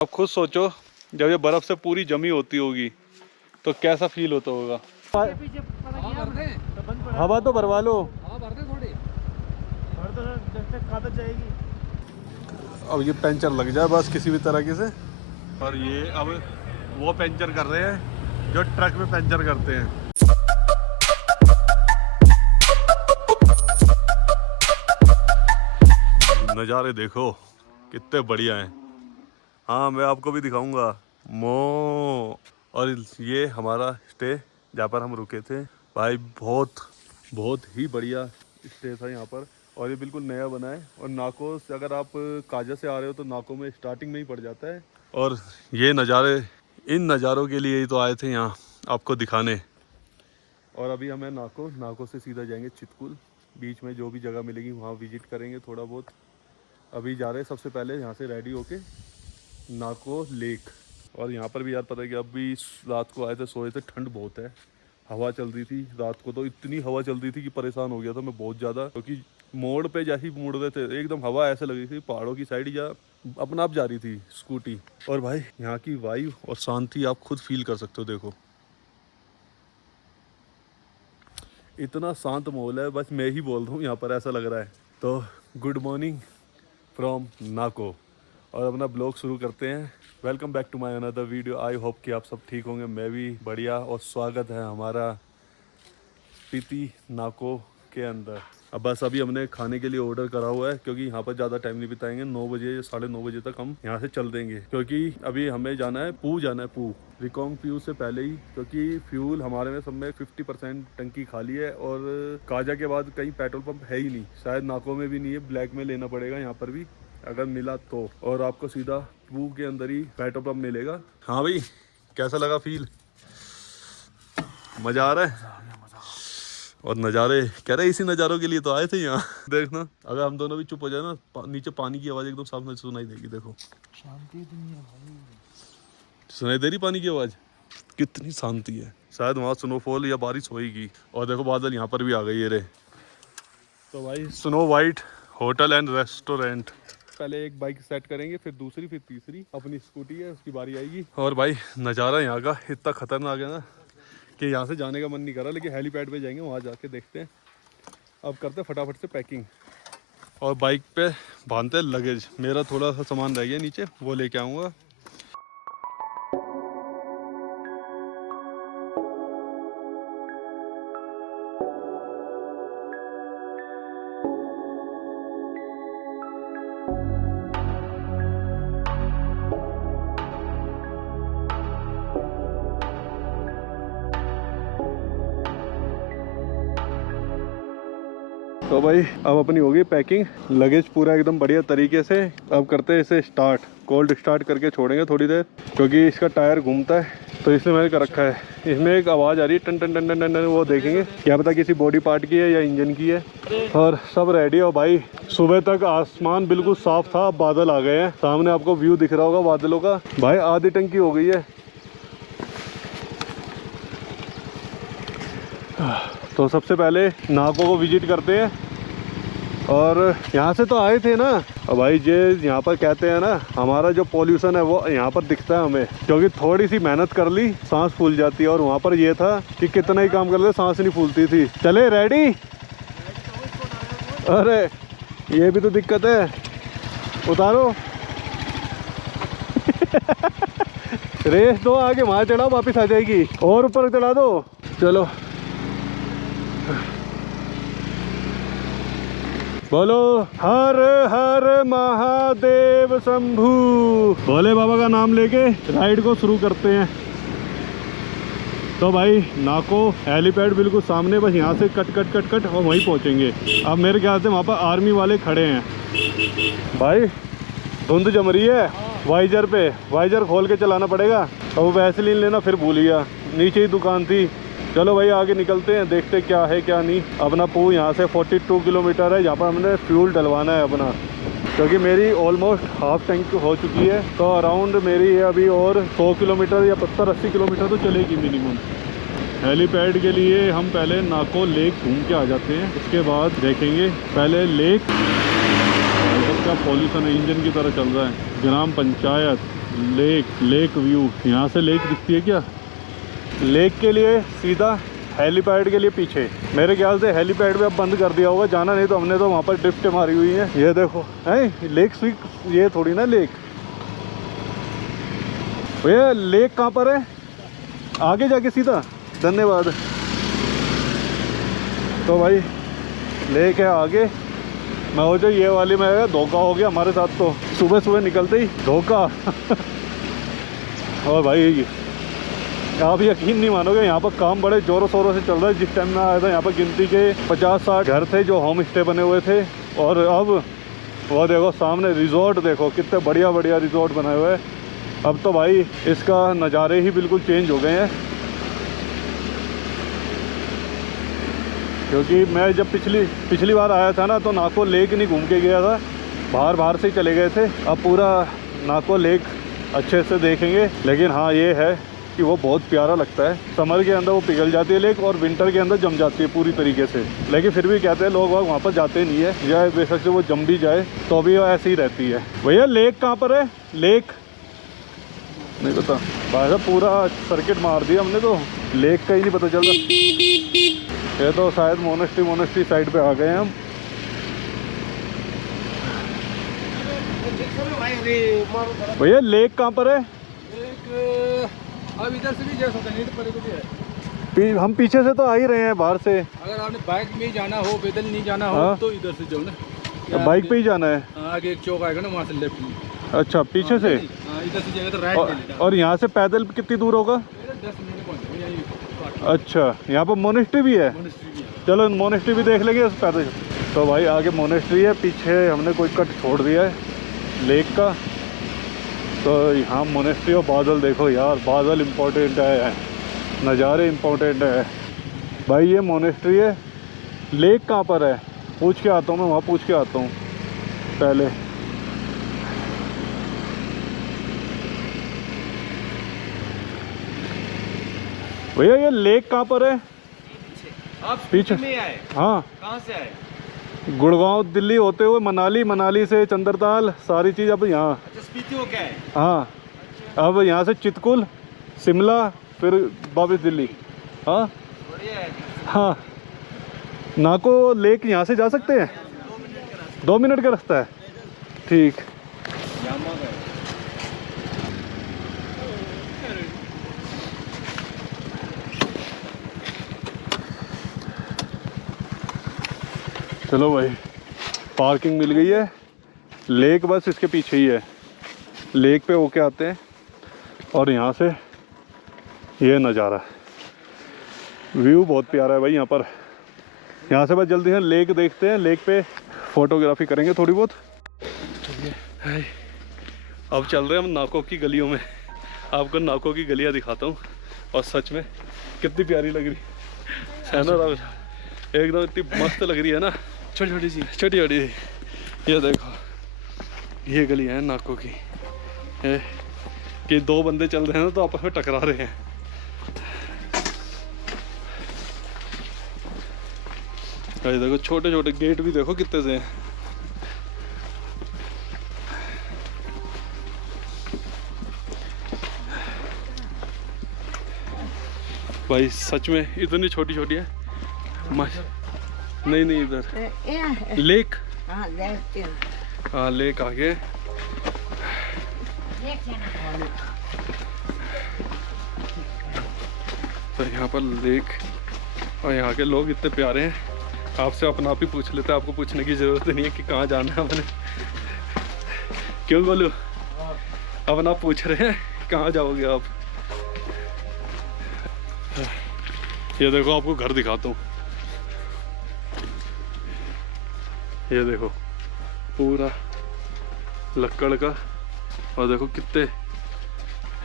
अब खुद सोचो जब ये बर्फ से पूरी जमी होती होगी तो कैसा फील होता होगा। हवा तो भरवा लो, अब ये पंचर लग जाए बस किसी भी तरीके से। और ये अब वो पंचर कर रहे हैं जो ट्रक में पंचर करते हैं। नज़ारे देखो कितने बढ़िया हैं। हाँ मैं आपको भी दिखाऊंगा मो। और ये हमारा स्टे जहाँ पर हम रुके थे भाई, बहुत ही बढ़िया स्टे था यहाँ पर। और ये बिल्कुल नया बना है। और नाको से अगर आप काजा से आ रहे हो तो नाको में स्टार्टिंग में ही पड़ जाता है। और ये नज़ारे, इन नज़ारों के लिए ही तो आए थे यहाँ आपको दिखाने। और अभी हमें नाको से सीधा जाएंगे चितकुल। बीच में जो भी जगह मिलेगी वहाँ विजिट करेंगे थोड़ा बहुत। अभी जा रहे हैं सबसे पहले यहाँ से रेडी होके नाको लेक। और यहाँ पर भी यार पता है कि अभी रात को आए थे, सोए थे, ठंड बहुत है, हवा चल रही थी रात को तो इतनी हवा चल रही थी कि परेशान हो गया था मैं बहुत ज़्यादा। क्योंकि मोड़ पे जैसे ही मुड़ रहे थे एकदम हवा ऐसे लग रही थी पहाड़ों की साइड या अपना आप जा रही थी स्कूटी। और भाई यहाँ की वायु और शांति आप खुद फील कर सकते हो। देखो इतना शांत माहौल है, बस मैं ही बोल रहा हूँ यहाँ पर ऐसा लग रहा है। तो गुड मॉर्निंग फ्रॉम नाको और अपना ब्लॉग शुरू करते हैं। Welcome back to my another video. I hope कि आप सब ठीक होंगे, मैं भी बढ़िया। और स्वागत है हमारा स्पीति नाको के अंदर। अब बस अभी हमने खाने के लिए ऑर्डर करा हुआ है क्योंकि यहाँ पर ज़्यादा टाइम नहीं बिताएंगे। 9 बजे या 9:30 बजे तक हम यहाँ से चल देंगे क्योंकि अभी हमें जाना है पू रिकॉन्ग फ्यू से पहले ही। क्योंकि फ्यूल हमारे में सब में 50% टंकी खाली है और काजा के बाद कहीं पेट्रोल पंप है ही नहीं, शायद नाको में भी नहीं है, ब्लैक में लेना पड़ेगा यहाँ पर भी अगर मिला तो। और आपको सीधा पू के अंदर ही पेट्रोल पंप मिलेगा। हाँ भाई कैसा लगा फील? मज़ा आ रहा है? और नज़ारे कह रहे इसी नज़ारों के लिए तो आए थे यहाँ। देखना अगर हम दोनों भी चुप हो जाए ना नीचे पानी की आवाज़ एकदम साफ सुनाई देगी। देखो शांति इतनी है भाई, सुनाई दे रही पानी की आवाज़, कितनी शांति है। शायद वहाँ स्नोफॉल या बारिश होएगी। और देखो बादल यहाँ पर भी आ गई है रे। तो भाई snow white hotel and restaurant. पहले एक बाइक सेट करेंगे फिर दूसरी फिर तीसरी, अपनी स्कूटी है उसकी बारी आएगी। और भाई नज़ारा यहाँ का इतना खतरनाक है ना कि यहाँ से जाने का मन नहीं कर रहा, लेकिन हेलीपैड पे जाएंगे, वहाँ जाके देखते हैं। अब करते हैं फटाफट से पैकिंग और बाइक पे बांधते हैं लगेज। मेरा थोड़ा सा सामान रह गया नीचे, वो लेके आऊँगा। तो भाई अब अपनी होगी पैकिंग, लगेज पूरा एकदम बढ़िया तरीके से। अब करते हैं इसे स्टार्ट, कोल्ड स्टार्ट करके छोड़ेंगे थोड़ी देर क्योंकि इसका टायर घूमता है तो इसलिए मैंने कर रखा है। इसमें एक आवाज़ आ रही है टन टन टन टन टन, वो देखेंगे क्या पता किसी बॉडी पार्ट की है या इंजन की है। और सब रेडी हो भाई। सुबह तक आसमान बिल्कुल साफ था, अब बादल आ गए हैं, सामने आपको व्यू दिख रहा होगा बादलों का। भाई आधी टंकी हो गई है। तो सबसे पहले नाको को विजिट करते हैं। और यहाँ से तो आए थे ना, और भाई जे यहाँ पर कहते हैं ना हमारा जो पॉल्यूशन है वो यहाँ पर दिखता है हमें, क्योंकि थोड़ी सी मेहनत कर ली सांस फूल जाती है। और वहाँ पर ये था कि कितना ही काम कर ले सांस नहीं फूलती थी। चले रेडी? अरे ये भी तो दिक्कत है, उतारो। रेस दो, आगे वहाँ चढ़ाओ वापिस आ जाएगी, और ऊपर चढ़ा दो। चलो बोलो हर हर महादेव शंभू। भोले बाबा का नाम लेके राइड को शुरू करते हैं। तो भाई नाको हेलीपैड बिल्कुल सामने, बस यहाँ से कट कट कट कट और वहीं पहुँचेंगे। अब मेरे ख्याल से वहाँ पर आर्मी वाले खड़े हैं। भाई धुंध जम रही है वाइजर पे, वाइजर खोल के चलाना पड़ेगा। अब वैसलीन लेना फिर भूल गया, नीचे ही दुकान थी। चलो भाई आगे निकलते हैं, देखते क्या है क्या नहीं। अपना पू यहाँ से 42 किलोमीटर है, जहाँ पर हमने फ्यूल डलवाना है अपना, क्योंकि मेरी ऑलमोस्ट हाफ टैंक हो चुकी है। तो अराउंड मेरी अभी और 100 किलोमीटर या 70-80 किलोमीटर तो चलेगी मिनिमम। हेलीपैड के लिए हम पहले नाको लेक घूम के आ जाते हैं, उसके बाद देखेंगे पहले लेक। का पॉल्यूशन इंजन की तरह चल रहा है। ग्राम पंचायत लेक व्यू, यहाँ से लेक दिखती है क्या? लेक के लिए सीधा हेलीपैड के लिए पीछे। मेरे ख्याल से हेलीपैड पे अब बंद कर दिया होगा, जाना नहीं तो हमने तो वहाँ पर ड्रिफ्ट मारी हुई है। ये देखो है लेक स्वीक, ये थोड़ी ना लेक। भैया लेक कहाँ पर है? आगे जाके सीधा। धन्यवाद। तो भाई लेक है आगे। मैं हो जाए ये वाली में धोखा हो गया हमारे साथ, तो सुबह सुबह निकलते ही धोखा। और भाई आप यकीन नहीं मानोगे, यहाँ पर काम बड़े ज़ोरों शोरों से चल रहा है। जिस टाइम में आया था यहाँ पर गिनती के 50-60 घर थे जो होम स्टे बने हुए थे, और अब वो देखो सामने रिजॉर्ट, देखो कितने बढ़िया बढ़िया रिजॉर्ट बनाए हुए हैं। अब तो भाई इसका नज़ारे ही बिल्कुल चेंज हो गए हैं। क्योंकि मैं जब पिछली बार आया था ना, तो नाको लेक नहीं घूम के गया था, बाहर से ही चले गए थे। अब पूरा नाको लेक अच्छे से देखेंगे। लेकिन हाँ ये है कि वो बहुत प्यारा लगता है। समर के अंदर वो पिघल जाती है लेक, और विंटर के अंदर जम जाती है पूरी तरीके से। लेकिन फिर भी कहते हैं लोग वहाँ पर जाते नहीं है, या बेशक से वो जम भी जाए तो भी वो ऐसे ही रहती है। भैया लेक कहाँ पर है? लेक नहीं पता भाई साहब, पूरा सर्किट मार दिया हमने तो, लेक का ही नहीं पता चल रहा। ये तो शायद मोनेस्ट्री साइड पे आ गए हैं हम। भैया लेक कहाँ पर है? अब इधर से भी जा सकते हैं, पर भी है। हम पीछे से तो आ ही रहे हैं बाहर से। अगर आपने बाइक में ही जाना हो, पैदल नहीं जाना हो, हाँ? तो इधर से जाओ ना। तो बाइक पे ही जाना है? आगे एक चौक आएगा ना, वहाँ से लेफ्ट में। अच्छा पीछे से? इधर से जाएगा तो राइट ले लेना। और यहाँ से पैदल कितनी दूर होगा? 10 मिनट पहुँचेंगे। अच्छा यहाँ पर मोनेस्ट्री भी है? चलो मोनेस्ट्री भी देख लेंगे पैदल। तो भाई आगे मोनेस्ट्री है, पीछे हमने कोई कट छोड़ दिया है लेक का। तो यहाँ मोनेस्ट्री और बादल देखो यार, बादल इम्पोर्टेंट है, नज़ारे इम्पोर्टेंट है भाई। ये मोनेस्ट्री है। लेक कहाँ पर है पूछ के आता हूँ मैं, वहाँ पूछ के आता हूँ पहले। भैया ये लेक कहाँ पर है? आप पीछे में आए? हाँ। कहाँ से आए? गुड़गांव दिल्ली होते हुए मनाली से चंद्रताल सारी चीज़ अब यहाँ। अच्छा स्पीति हो क्या है? हाँ अब यहाँ से चितकुल, शिमला, फिर वापस दिल्ली। हाँ बढ़िया है। हाँ नाको लेक यहाँ से जा सकते हैं? 2 मिनट का रास्ता है। ठीक। चलो भाई पार्किंग मिल गई है। लेक बस इसके पीछे ही है। लेक पे होके आते हैं और यहाँ से ये नज़ारा, व्यू बहुत प्यारा है भाई यहाँ पर। यहाँ से बस जल्दी से लेक देखते हैं, लेक पे फोटोग्राफी करेंगे थोड़ी बहुत। चलिए अब चल रहे हैं हम नाको की गलियों में। आपको नाको की गलियाँ दिखाता हूँ, और सच में कितनी प्यारी लग रही है ना राहुल? एकदम इतनी मस्त लग रही है ना, छोटी छोटी। ये देखो ये गली है नाको की, कि 2 बंदे चल रहे हैं ना तो आपस में टकरा रहे हैं। ये देखो छोटे छोटे गेट भी देखो कितने से हैं। भाई सच में इतनी छोटी छोटी है। नहीं इधर लेक। हाँ लेक आगे। तो यहाँ पर लेक, और यहाँ के लोग इतने प्यारे हैं। आपसे अपना आप ही पूछ लेते हैं, आपको पूछने की ज़रूरत नहीं है कि कहाँ जाना है अपने। क्यों बोलूँ, अपना आप पूछ रहे हैं कहाँ जाओगे आप। ये देखो आपको घर दिखाता हूँ। ये देखो पूरा लक्कड़ का, और देखो कितने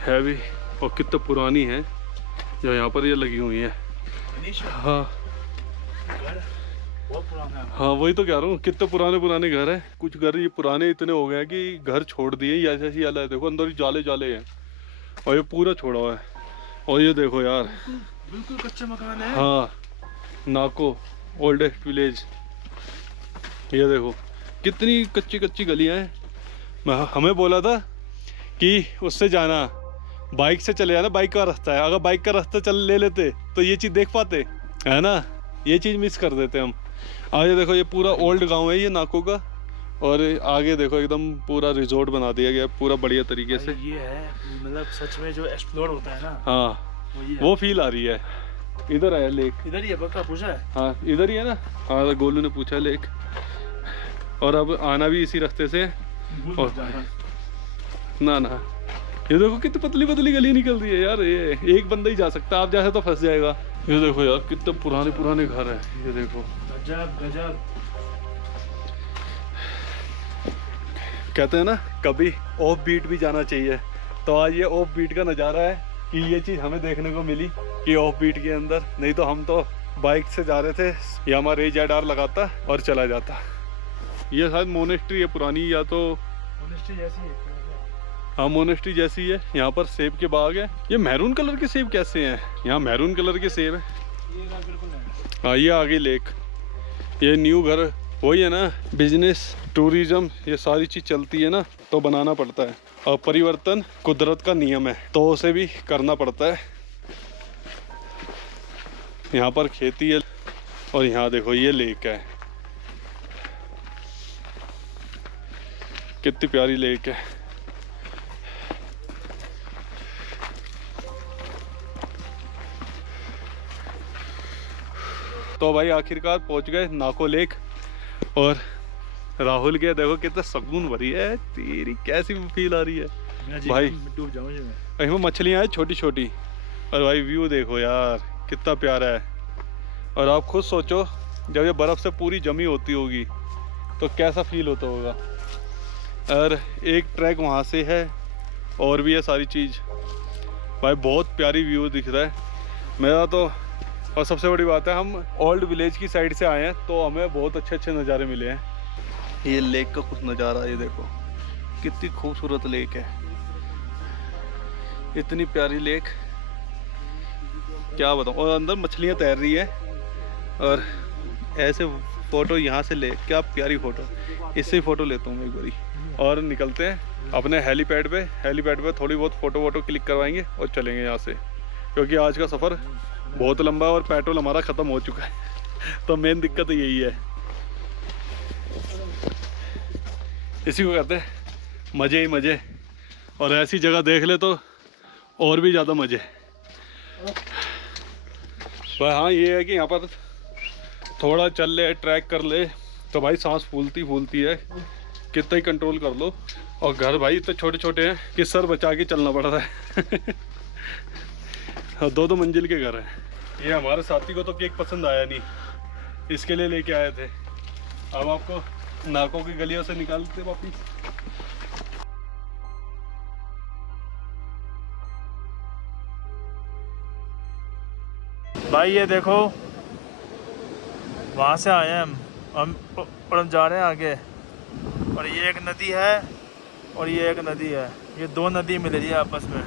हैवी और कितने पुरानी है जो यहाँ पर ये लगी हुई है। हाँ हाँ वही तो कह रहा हूँ, कितने पुराने घर हैं। कुछ घर ये पुराने इतने हो गए हैं कि घर छोड़ दिए, ऐसे ही हाल है। देखो अंदर ही जाले हैं, और ये पूरा छोड़ा हुआ है। और ये देखो यार बिल्कुल कच्चा मकान है। हाँ नाको ओल्डेस्ट विलेज। ये देखो कितनी कच्ची गलियां हैं। हमें बोला था कि उससे जाना, बाइक से चले जाना, बाइक का रास्ता है। अगर बाइक का रास्ता चल ले लेते तो ये चीज़ देख पाते, है ना। ये चीज़ मिस कर देते हम। आगे देखो ये पूरा ओल्ड गांव है ये नाको का, और आगे देखो एकदम पूरा रिजॉर्ट बना दिया गया पूरा बढ़िया तरीके से। ये है मतलब सच में जो एक्सप्लोर होता है ना, हाँ वो फील आ रही है। इधर है लेक, इधर ही है, पक्का पूछा है। हाँ इधर ही है ना। हाँ गोलू ने पूछा लेक, और अब आना भी इसी रास्ते से। और ना ना ये देखो कितनी पतली पतली गली निकल रही है यार, ये एक बंदा ही जा सकता है, आप जैसे तो फंस जाएगा। ये देखो यार कितने पुराने पुराने घर है, ये देखो गजब गजब। कहते हैं ना कभी ऑफ बीट भी जाना चाहिए, तो आज ये ऑफ बीट का नज़ारा है कि ये चीज़ हमें देखने को मिली कि ऑफ बीट के अंदर, नहीं तो हम तो बाइक से जा रहे थे, ये हमारा ZR लगाता और चला जाता। ये शायद मोनेस्ट्री है पुरानी, या तो मोनेस्ट्री जैसी है। हाँ मोनेस्ट्री जैसी है। यहाँ पर सेब के बाग है। ये मैरून कलर के सेब कैसे हैं? यहाँ मैरून कलर के सेब है। ये बिल्कुल नहीं। हाँ ये आगे लेक, ये न्यू घर, वही है ना, बिजनेस टूरिज्म ये सारी चीज़ चलती है ना, तो बनाना पड़ता है। और परिवर्तन कुदरत का नियम है, तो उसे भी करना पड़ता है। यहाँ पर खेती है, और यहाँ देखो ये लेक है, कितनी प्यारी लेक है। तो भाई आखिरकार पहुंच गए नाको लेक, और राहुल के देखो कितना सुकून भरी है, तेरी कैसी फील आ रही है भाई। डूब जाऊं मैं। इसमें मछलियाँ हैं छोटी छोटी, और भाई व्यू देखो यार कितना प्यारा है। और आप खुद सोचो जब ये बर्फ़ से पूरी जमी होती होगी तो कैसा फील होता होगा। और एक ट्रैक वहाँ से है, और भी है सारी चीज़। भाई बहुत प्यारी व्यू दिख रहा है मेरा तो। और सबसे बड़ी बात है हम ओल्ड विलेज की साइड से आए हैं, तो हमें बहुत अच्छे अच्छे नज़ारे मिले हैं। ये लेक का कुछ नज़ारा, ये देखो कितनी खूबसूरत लेक है, इतनी प्यारी लेक क्या बताऊँ। और अंदर मछलियाँ तैर रही है, और ऐसे फ़ोटो यहाँ से ले, क्या प्यारी फ़ोटो, इससे ही फ़ोटो लेता हूँ मैं एक बारी। और निकलते हैं अपने हेलीपैड पे थोड़ी बहुत फ़ोटो वोटो क्लिक करवाएंगे और चलेंगे यहाँ से, क्योंकि आज का सफ़र बहुत लंबा है और पेट्रोल हमारा ख़त्म हो चुका है। तो मेन दिक्कत यही है। इसी को कहते हैं मज़े ही मज़े, और ऐसी जगह देख ले तो और भी ज़्यादा मज़े। पर हाँ ये है कि यहाँ पर थोड़ा चल ले, ट्रैक कर ले, तो भाई सांस फूलती है, कितना ही कंट्रोल कर लो। और घर भाई इतने छोटे छोटे हैं कि सर बचा के चलना पड़ रहा है। और 2-2 मंजिल के घर हैं। ये हमारे साथी को तो केक पसंद आया नहीं, इसके लिए लेके आए थे। अब आपको नाकों की गलियों से निकालते वापिस। भाई ये देखो वहाँ से आए हैं हम और हम जा रहे हैं आगे। और ये एक नदी है और ये एक नदी है, ये 2 नदी मिल रही है आपस में।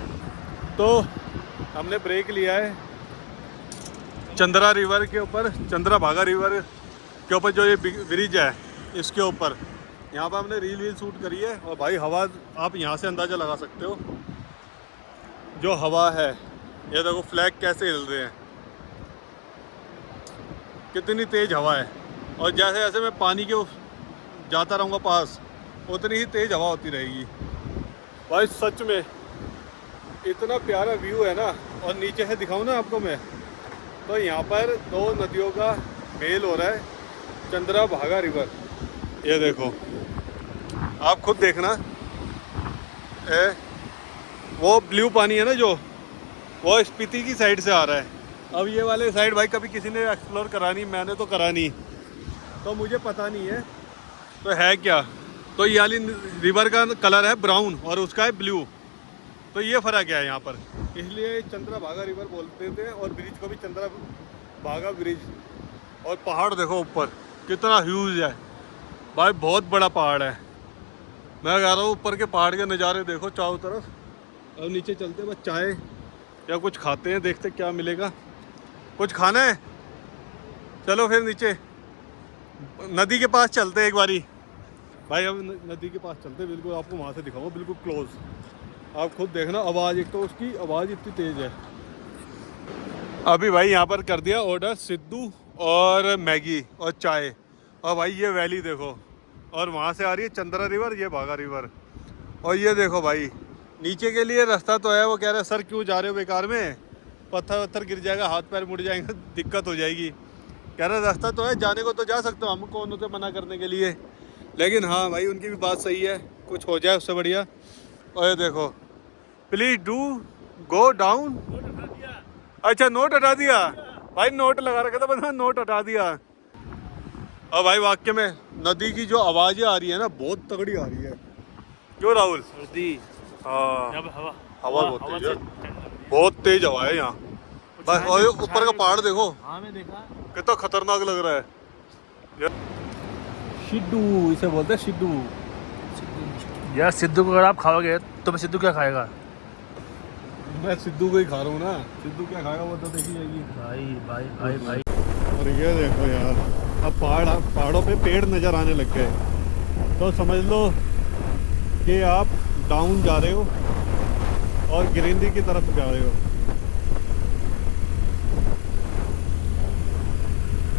तो हमने ब्रेक लिया है चंद्रा रिवर के ऊपर, चंद्रा भागा रिवर के ऊपर जो ये ब्रिज है इसके ऊपर। यहाँ पर हमने रील शूट करी है। और भाई हवा आप यहाँ से अंदाज़ा लगा सकते हो, जो हवा है, ये देखो फ्लैग कैसे हिल रहे हैं, कितनी तेज़ हवा है। और जैसे जैसे मैं पानी के जाता रहूँगा पास, उतनी ही तेज़ हवा होती रहेगी। भाई सच में इतना प्यारा व्यू है ना। और नीचे से दिखाऊँ ना आपको मैं, तो यहाँ पर 2 नदियों का मेल हो रहा है, चंद्रा भागा रिवर। ये देखो आप खुद देखना, वो ब्लू पानी है ना जो, वो स्पीति की साइड से आ रहा है। अब ये वाले साइड भाई कभी किसी ने एक्सप्लोर करा नहीं, मैंने तो करा नहीं, तो मुझे पता नहीं है तो है क्या। तो ये वाली रिवर का कलर है ब्राउन और उसका है ब्लू, तो ये फ़र्क है यहाँ पर, इसलिए चंद्रा भागा रिवर बोलते थे। और ब्रिज को भी चंद्रा भागा ब्रिज। और पहाड़ देखो ऊपर कितना ह्यूज है भाई, बहुत बड़ा पहाड़ है। मैं कह रहा हूँ ऊपर के पहाड़ के नज़ारे देखो चारों तरफ। और नीचे चलते बस चाय या कुछ खाते हैं, देखते क्या मिलेगा। कुछ खाना है? चलो फिर नीचे नदी के पास चलते एक बारी। भाई अब नदी के पास चलते, बिल्कुल आपको वहाँ से दिखाऊंगा, बिल्कुल क्लोज। आप खुद देखना आवाज़, एक तो उसकी आवाज़ इतनी तेज़ है। अभी भाई यहाँ पर कर दिया ऑर्डर सिद्धू और मैगी और चाय। और भाई ये वैली देखो, और वहाँ से आ रही है चंद्रा रिवर, ये भागा रिवर। और ये देखो भाई नीचे के लिए रास्ता तो है। वो कह रहे हैं सर क्यों जा रहे हो बेकार में, पत्थर वत्थर गिर जाएगा, हाथ पैर मुड़ जाएंगे, दिक्कत हो जाएगी। कह रहे रास्ता तो है, जाने को तो जा सकते हो, हम कौन होते मना करने के लिए। लेकिन हाँ भाई उनकी भी बात सही है, कुछ हो जाए उससे बढ़िया। और ये देखो प्लीज डू गो डाउन। अच्छा नोट हटा दिया भाई, नोट लगा रखा था बस, नोट हटा दिया। और भाई वाक्य में नदी की जो आवाज़ें आ रही है ना बहुत तगड़ी आ रही है, क्यों राहुल? सर्दी। हाँ यहाँ पे हवा हवा बहुत तेज से है, ठंड लग रही है। बहुत तेज हवा है यहाँ। बस और ये ऊपर का पहाड़ देखो हाँ मैं देखा। कितना खतरनाक लग रहा है। सिद्धू इसे बोलते हैं, सिद्धू। यार सिद्धू को अगर आप खाओगे तो मैं सिद्धू क्या खाएगा? मैं सिद्धू को ही खा रहा हूँ ना, सिद्धू क्या खाएगा वो तो देखी जाएगी। भाई भाई भाई भाई। और ये देखो यार, अब पहाड़ों पे पेड़ नज़र आने लग गए, तो समझ लो कि आप डाउन जा रहे हो और ग्रीनरी की तरफ जा रहे हो।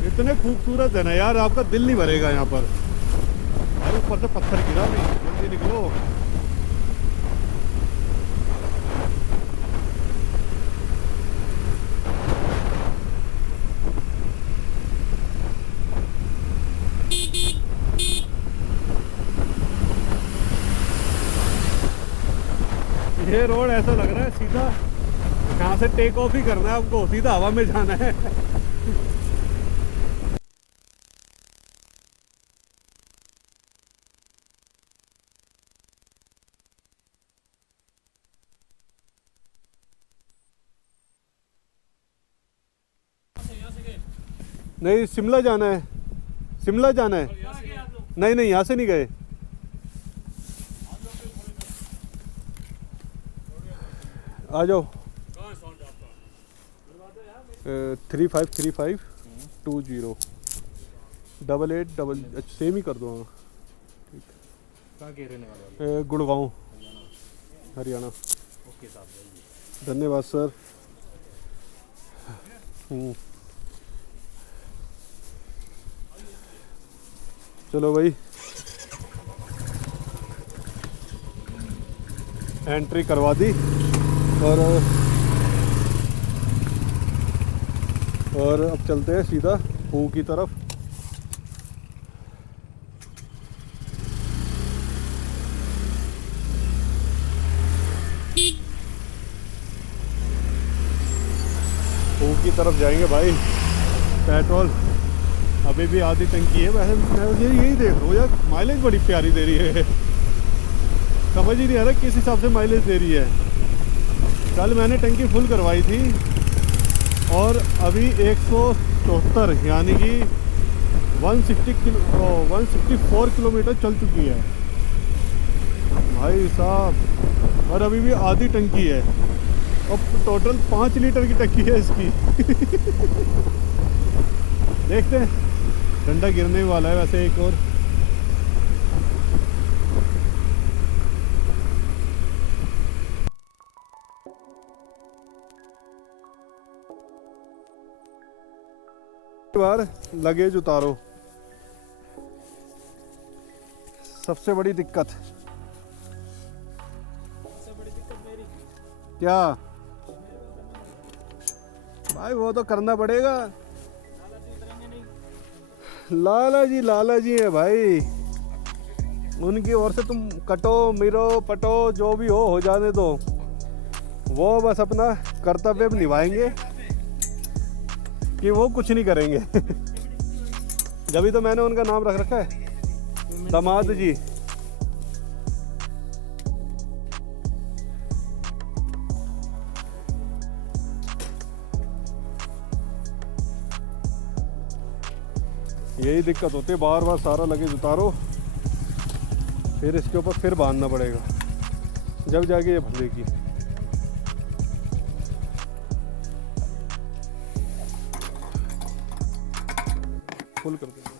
इतने खूबसूरत है ना यार, आपका दिल नहीं भरेगा यहाँ पर। भाई ऊपर से पत्थर गिरा नहीं, जल्दी निकलो। ये रोड ऐसा लग रहा है सीधा यहाँ से टेक ऑफ ही करना है आपको, सीधा हवा में जाना है। नहीं शिमला जाना है, शिमला जाना है। नहीं नहीं यहाँ से नहीं गए। आ जाओ। 353520 सेम ही कर दो। हाँ कहाँ के रहने वाले? गुड़गांव हरियाणा। ओके साहब। धन्यवाद सर। चलो भाई एंट्री करवा दी और अब चलते हैं सीधा पू की तरफ। पू की तरफ जाएंगे भाई। पेट्रोल अभी भी आधी टंकी है। वैसे मैं यही देख रहा हूँ यार, माइलेज बड़ी प्यारी दे रही है, समझ ही नहीं आ रहा किस हिसाब से माइलेज दे रही है। कल मैंने टंकी फुल करवाई थी और अभी 174 यानी कि 164 किलोमीटर चल चुकी है भाई साहब। और अभी भी आधी टंकी है और टोटल 5 लीटर की टंकी है इसकी। देखते हैं, ठंडा गिरने वाला है वैसे एक और। बार लगेज उतारो, सबसे बड़ी दिक्कत। मेरी क्या भाई, वो तो करना पड़ेगा। लाला जी है भाई, उनकी ओर से तुम कटो मिरो पटो जो भी हो जाने दो। वो बस अपना कर्तव्य निभाएंगे कि वो कुछ नहीं करेंगे। जब तो मैंने उनका नाम रख रखा है दामाद जी। यही दिक्कत होती है, बार बार सारा लगेज उतारो फिर इसके ऊपर फिर बांधना पड़ेगा, जब जाके ये भरेगी। फुल कर देंगे।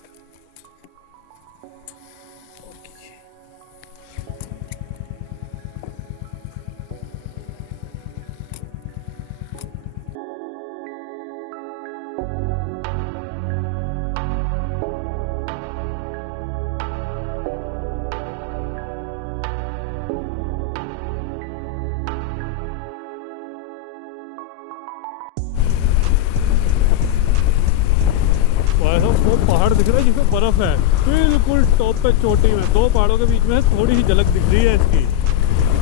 वो पहाड़ दिख रहा है जिसमें बर्फ़ है, बिल्कुल टॉप पे चोटी में, दो पहाड़ों के बीच में थोड़ी ही झलक दिख रही है इसकी,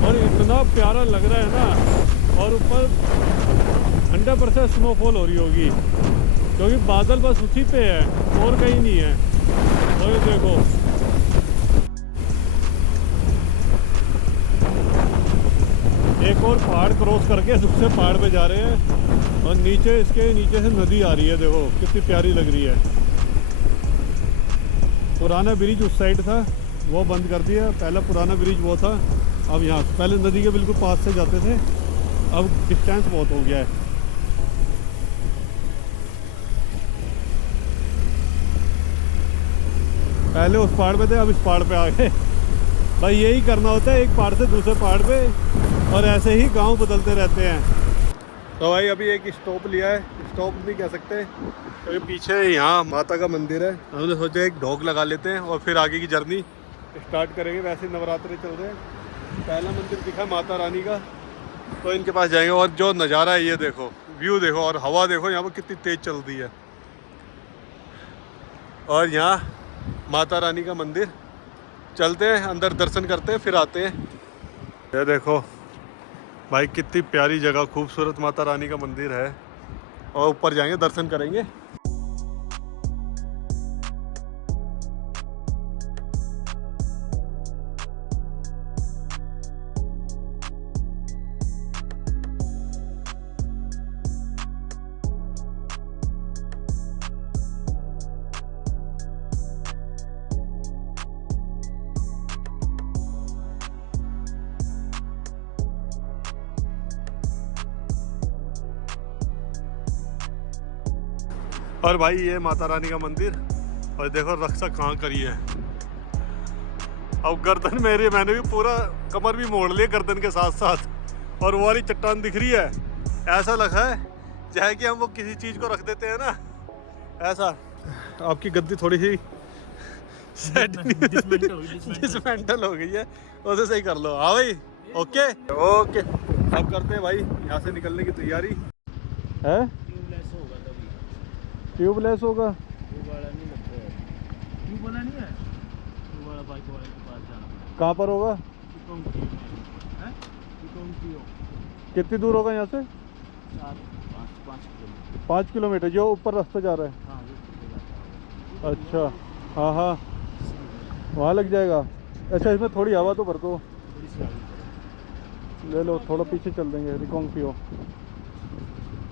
और इतना प्यारा लग रहा है ना। और ऊपर 100% स्नोफॉल हो रही होगी, क्योंकि बादल बस उसी पे है और कहीं नहीं है। और ये देखो, एक और पहाड़ क्रॉस करके दूसरे पहाड़ पे जा रहे हैं, और नीचे इसके नीचे से नदी आ रही है, देखो कितनी प्यारी लग रही है। पुराना ब्रिज उस साइड था, वो बंद कर दिया। पहला पुराना ब्रिज वो था, अब यहाँ पहले नदी के बिल्कुल पास से जाते थे, अब डिस्टेंस बहुत हो गया है। पहले उस पहाड़ पे थे, अब इस पहाड़ पे आ गए। भाई यही करना होता है, एक पहाड़ से दूसरे पहाड़ पे, और ऐसे ही गांव बदलते रहते हैं। तो भाई अभी एक स्टॉप लिया है, स्टॉप नहीं कह सकते, क्योंकि पीछे यहाँ माता का मंदिर है। हमने सोचा एक ढोक लगा लेते हैं और फिर आगे की जर्नी स्टार्ट करेंगे। वैसे नवरात्रे चल रहे हैं, पहला मंदिर दिखा माता रानी का, तो इनके पास जाएंगे। और जो नज़ारा है ये देखो, व्यू देखो, और हवा देखो यहाँ पर कितनी तेज़ चल रही है। और यहाँ माता रानी का मंदिर, चलते हैं अंदर, दर्शन करते हैं, फिर आते हैं। ये देखो भाई कितनी प्यारी जगह, खूबसूरत माता रानी का मंदिर है, और ऊपर जाएंगे, दर्शन करेंगे। और भाई ये माता रानी का मंदिर, और देखो रक्षा कहाँ करी है। अब गर्दन मेरी, मैंने भी पूरा कमर भी मोड़ लिया गर्दन के साथ साथ, और वो वाली चट्टान दिख रही है, ऐसा लगा है चाहे कि हम वो किसी चीज़ को रख देते हैं ना, ऐसा। आपकी गद्दी थोड़ी सी डिसमेंटल हो गई है, उसे सही कर लो। हाँ भाई, ओके ओके, अब करते हैं भाई यहाँ से निकलने की तैयारी है। ट्यूबलेस होगा, कहाँ पर होगा, कितनी दूर होगा यहाँ से? 5 किलोमीटर, जो ऊपर रास्ता जा रहा है। अच्छा, हाँ हाँ, वहाँ लग जाएगा। अच्छा, इसमें थोड़ी हवा तो भर दो, ले लो, थोड़ा पीछे चल देंगे। रिकॉन्गपियो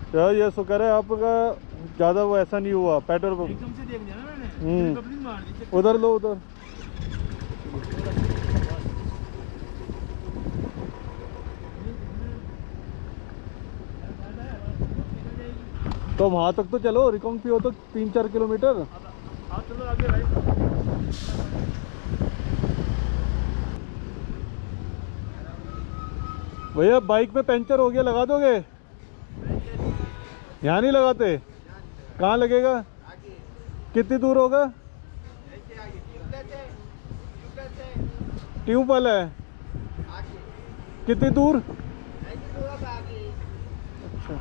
तो ये शुक्र है आपका ज़्यादा वो ऐसा नहीं हुआ, पेट्रोल एकदम से देख लिया ना मैंने, बबलिंग मार दी। उधर लो, उधर तो वहाँ तक तो चलो, रिकॉन्गपियो तो 3-4 किलोमीटर। चलो आगे भाई। भैया बाइक में पंचर हो गया, लगा दोगे? यहाँ नहीं लगाते, कहाँ लगेगा? कितनी दूर होगा? ट्यूब वाला है, कितनी दूर? अच्छा,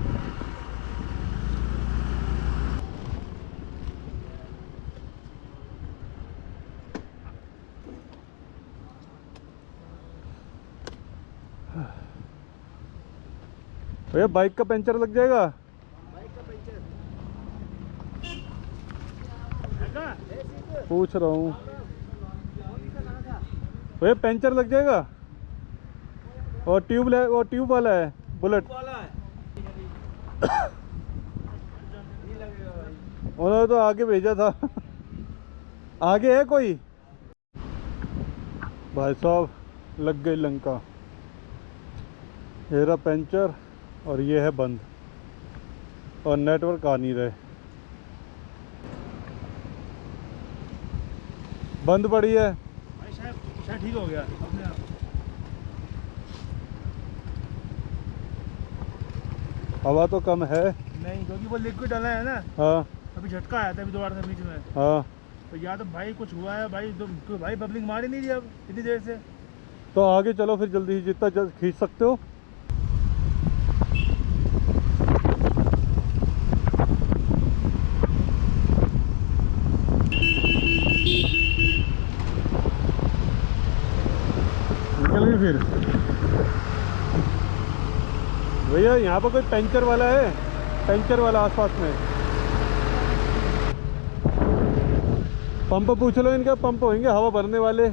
भैया बाइक का पंचर लग जाएगा? पूछ रहा हूँ भैया, पंचर लग जाएगा? और ट्यूब वाला है, बुलेट उन्होंने तो आगे भेजा था। आगे है कोई? भाई साहब लग गई लंका, हेरा पंचर, और ये है बंद, और नेटवर्क आ नहीं रहे, बंद पड़ी है। शायद ठीक हो गया अपने आप। हवा तो कम है नहीं, क्योंकि वो लिक्विड डाला है ना। हाँ अभी झटका आया था अभी दोबारा से बीच में। हाँ, तो या तो भाई कुछ हुआ है भाई, तो भाई बबलिंग मार ही नहीं रही अब इतनी देर से। तो आगे चलो फिर जल्दी, जितना जल्द खींच सकते हो। भैया यहाँ पर कोई पंचर वाला है? पंचर वाला आसपास में पंप पूछ लो इनका, पंप होंगे हवा भरने वाले।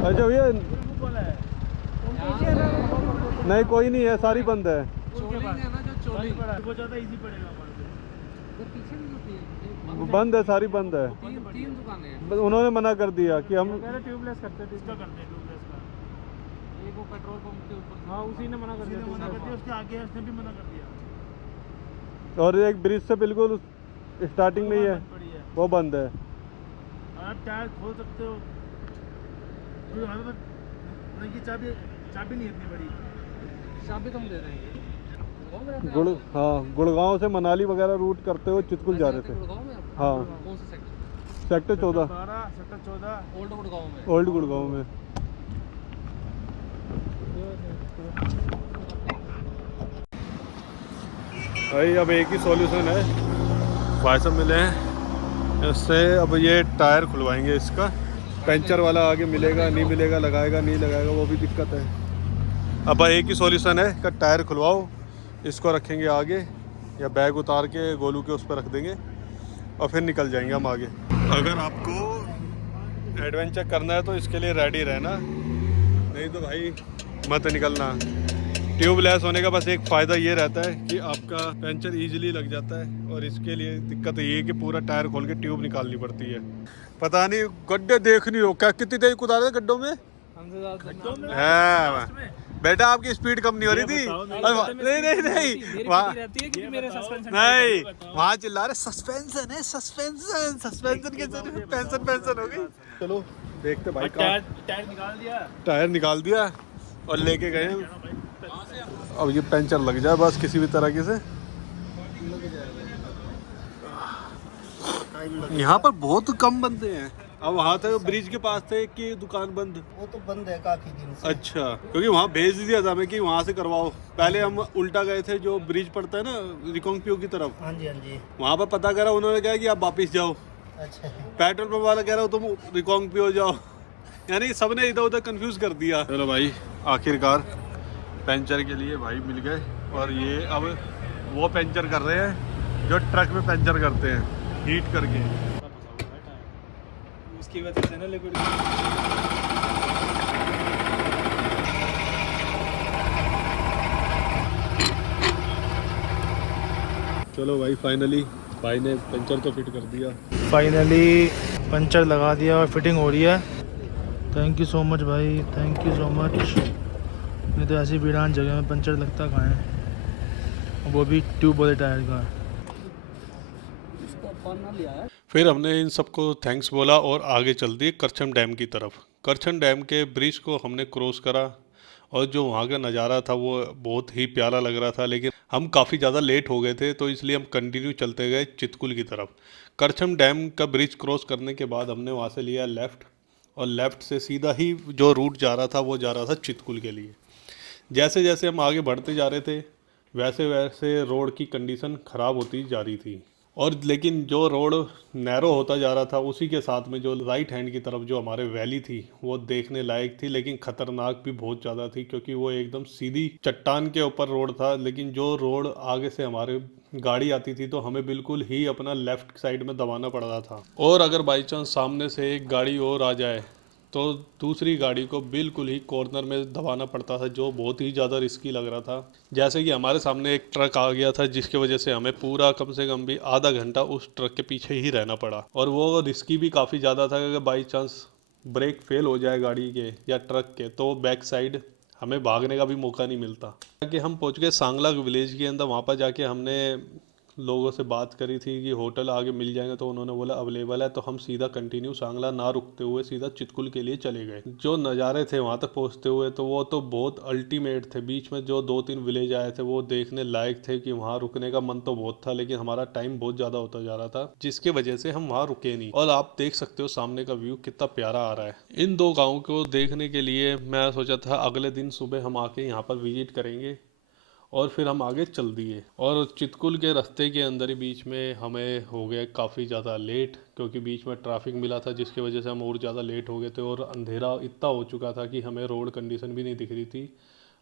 अच्छा भैया नहीं कोई नहीं है, सारी बंद है। बंद है, सारी बंद है। तीन दुकानें हैं। उन्होंने मना कर दिया कि हम ट्यूबलेस करते थे, इसका करते हैं ट्यूबलेस का। एक वो पेट्रोल पंप के ऊपर। हाँ उसी ने मना कर दिया, उसके आगे है, उसने भी मना कर दिया। और एक ब्रिज से बिल्कुल स्टार्टिंग में ही है, पड़ी है। वो बंद है। आप टायर खोल सकते हो, कोई हमारे पास नहीं की चाबी नहीं इतनी बड़ी। चाबी तुम दे देंगे। गुड़गांव से मनाली वगैरह रूट करते हुए चितकुल जा रहे थे। गुड़गांव में आप? हाँ कौन सा sector? Sector 14 sector 14 old Gurgaon में। ओल्ड गुड़गांव में। भाई अब एक ही सॉल्यूशन है, भाई साहब मिले हैं इससे। अब ये टायर खुलवाएंगे इसका, पंचर वाला आगे मिलेगा नहीं मिलेगा, लगाएगा नहीं लगाएगा, वो भी दिक्कत है। अब एक ही सॉल्यूशन है कि टायर खुलवाओ, इसको रखेंगे आगे या बैग उतार के गोलू के उस पर रख देंगे और फिर निकल जाएंगे हम आगे। अगर आपको एडवेंचर करना है तो इसके लिए रेडी रहना, नहीं तो भाई मत निकलना। ट्यूबलेस होने का बस एक फ़ायदा ये रहता है कि आपका पंचर इजीली लग जाता है, और इसके लिए दिक्कत ये है कि पूरा टायर खोल के ट्यूब निकालनी पड़ती है। पता नहीं गड्ढे देख नहीं हो क्या, कितनी तेज कुदा रहे गड्ढों में। हाँ बेटा आपकी स्पीड कम नहीं हो रही थी। नहीं वहाँ चिल्ला रहे सस्पेंशन है, सस्पेंशन सस्पेंशन के पेंशन हो गई। चलो देखते भाई, टायर निकाल दिया और लेके गए। अब ये पंचर लग जाए बस किसी भी तरीके से। यहाँ पर बहुत कम बंदे हैं। अब वहाँ थे ब्रिज के पास थे कि दुकान बंद? वो तो बंद है काफी दिन से। अच्छा, क्योंकि वहाँ भेज दिया था हमें कि वहाँ से करवाओ। पहले हम उल्टा गए थे, जो ब्रिज पड़ता है ना रिकोंगपियो की तरफ, हाँ जी हाँ जी। वहाँ पर पता करा, उन्होंने कहा कि आप वापिस जाओ। अच्छा पेट्रोल पंप वाला कह रहा हो तुम रिकोंगपियो जाओ, यानी सबने इधर उधर कंफ्यूज कर दिया। चलो भाई आखिरकार पंचर के लिए भाई मिल गए, और ये अब वो पंचर कर रहे हैं जो ट्रक में पंचर करते हैं हीट करके। उसकी वजह से ना लिक्विड। चलो भाई फाइनली भाई ने पंचर तो फिट कर दिया। फाइनली पंचर लगा दिया और फिटिंग हो रही है। थैंक यू सो मच भाई, थैंक यू सो मच। नहीं तो ऐसी वीरान जगह में पंचर लगता कहाँ है, वो भी ट्यूब वाले टायर का। फिर हमने इन सबको थैंक्स बोला और आगे चल दिए करछम डैम की तरफ। करछम डैम के ब्रिज को हमने क्रॉस करा, और जो वहाँ का नज़ारा था वो बहुत ही प्यारा लग रहा था, लेकिन हम काफ़ी ज़्यादा लेट हो गए थे, तो इसलिए हम कंटिन्यू चलते गए चितकुल की तरफ। करछम डैम का ब्रिज क्रॉस करने के बाद हमने वहाँ से लिया लेफ़्ट, और लेफ़्ट से सीधा ही जो रूट जा रहा था वो जा रहा था चितकुल के लिए। जैसे जैसे हम आगे बढ़ते जा रहे थे वैसे वैसे रोड की कंडीशन ख़राब होती जा रही थी, और लेकिन जो रोड नैरो होता जा रहा था उसी के साथ में जो राइट हैंड की तरफ जो हमारे वैली थी वो देखने लायक थी, लेकिन ख़तरनाक भी बहुत ज़्यादा थी, क्योंकि वो एकदम सीधी चट्टान के ऊपर रोड था। लेकिन जो रोड आगे से हमारे गाड़ी आती थी तो हमें बिल्कुल ही अपना लेफ़्ट साइड में दबाना पड़ रहा था, और अगर बाई चांस सामने से एक गाड़ी और आ जाए तो दूसरी गाड़ी को बिल्कुल ही कॉर्नर में दबाना पड़ता था, जो बहुत ही ज़्यादा रिस्की लग रहा था। जैसे कि हमारे सामने एक ट्रक आ गया था, जिसकी वजह से हमें पूरा कम से कम भी आधा घंटा उस ट्रक के पीछे ही रहना पड़ा, और वो रिस्की भी काफ़ी ज़्यादा था कि अगर बाई चांस ब्रेक फेल हो जाए गाड़ी के या ट्रक के तो बैक साइड हमें भागने का भी मौका नहीं मिलता। कि हम पहुँच गए सांगला विलेज के अंदर। वहाँ पर जाके हमने लोगों से बात करी थी कि होटल आगे मिल जाएंगे, तो उन्होंने बोला अवेलेबल है, तो हम सीधा कंटिन्यू सांगला ना रुकते हुए सीधा चितकुल के लिए चले गए। जो नज़ारे थे वहाँ तक पहुँचते हुए तो वो तो बहुत अल्टीमेट थे। बीच में जो 2-3 विलेज आए थे वो देखने लायक थे कि वहाँ रुकने का मन तो बहुत था, लेकिन हमारा टाइम बहुत ज़्यादा होता जा रहा था, जिसकी वजह से हम वहाँ रुके नहीं। और आप देख सकते हो सामने का व्यू कितना प्यारा आ रहा है। इन दो गाँव को देखने के लिए मैं सोचा था अगले दिन सुबह हम आके यहाँ पर विजिट करेंगे, और फिर हम आगे चल दिए। और चितकुल के रास्ते के अंदर ही बीच में हमें हो गया काफ़ी ज़्यादा लेट, क्योंकि बीच में ट्रैफिक मिला था जिसकी वजह से हम और ज़्यादा लेट हो गए थे। और अंधेरा इतना हो चुका था कि हमें रोड कंडीशन भी नहीं दिख रही थी,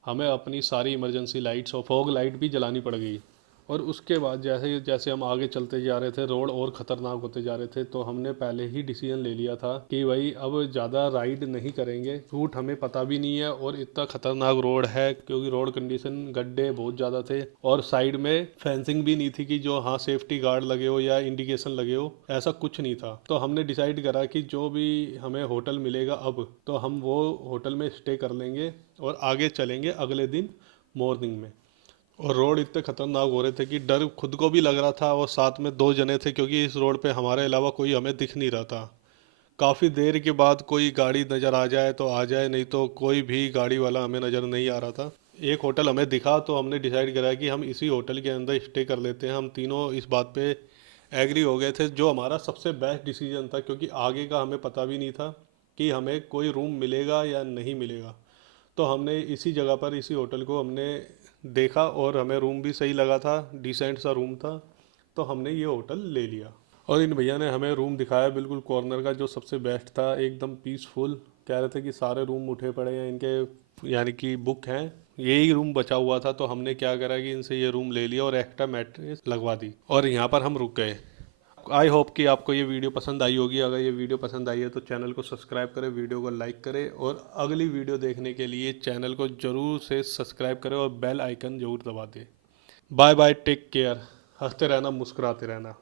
हमें अपनी सारी इमरजेंसी लाइट्स और फॉग लाइट भी जलानी पड़ गई। और उसके बाद जैसे जैसे हम आगे चलते जा रहे थे, रोड और ख़तरनाक होते जा रहे थे, तो हमने पहले ही डिसीजन ले लिया था कि भाई अब ज़्यादा राइड नहीं करेंगे। रूट हमें पता भी नहीं है और इतना ख़तरनाक रोड है, क्योंकि रोड कंडीशन गड्ढे बहुत ज़्यादा थे और साइड में फेंसिंग भी नहीं थी कि जो हाँ सेफ्टी गार्ड लगे हो या इंडिकेशन लगे हो, ऐसा कुछ नहीं था। तो हमने डिसाइड करा कि जो भी हमें होटल मिलेगा अब, तो हम वो होटल में स्टे कर लेंगे और आगे चलेंगे अगले दिन मॉर्निंग में। और रोड इतने ख़तरनाक हो रहे थे कि डर खुद को भी लग रहा था, और साथ में 2 जने थे, क्योंकि इस रोड पे हमारे अलावा कोई हमें दिख नहीं रहा था। काफ़ी देर के बाद कोई गाड़ी नज़र आ जाए तो आ जाए, नहीं तो कोई भी गाड़ी वाला हमें नज़र नहीं आ रहा था। एक होटल हमें दिखा तो हमने डिसाइड करा कि हम इसी होटल के अंदर स्टे कर लेते हैं। हम तीनों इस बात पे एग्री हो गए थे, जो हमारा सबसे बेस्ट डिसीजन था, क्योंकि आगे का हमें पता भी नहीं था कि हमें कोई रूम मिलेगा या नहीं मिलेगा। तो हमने इसी जगह पर इसी होटल को हमने देखा और हमें रूम भी सही लगा था, डिसेंट सा रूम था, तो हमने ये होटल ले लिया। और इन भैया ने हमें रूम दिखाया बिल्कुल कॉर्नर का, जो सबसे बेस्ट था, एकदम पीसफुल। कह रहे थे कि सारे रूम उठे पड़े हैं इनके, यानी कि बुक हैं, यही रूम बचा हुआ था। तो हमने क्या करा कि इनसे ये रूम ले लिया और एक्स्ट्रा मैट्रेस लगवा दी और यहाँ पर हम रुक गए। आई होप कि आपको ये वीडियो पसंद आई होगी। अगर ये वीडियो पसंद आई है तो चैनल को सब्सक्राइब करें, वीडियो को लाइक करें, और अगली वीडियो देखने के लिए चैनल को ज़रूर से सब्सक्राइब करें और बेल आइकन ज़रूर दबा दें। बाय बाय, टेक केयर, हंसते रहना, मुस्कुराते रहना।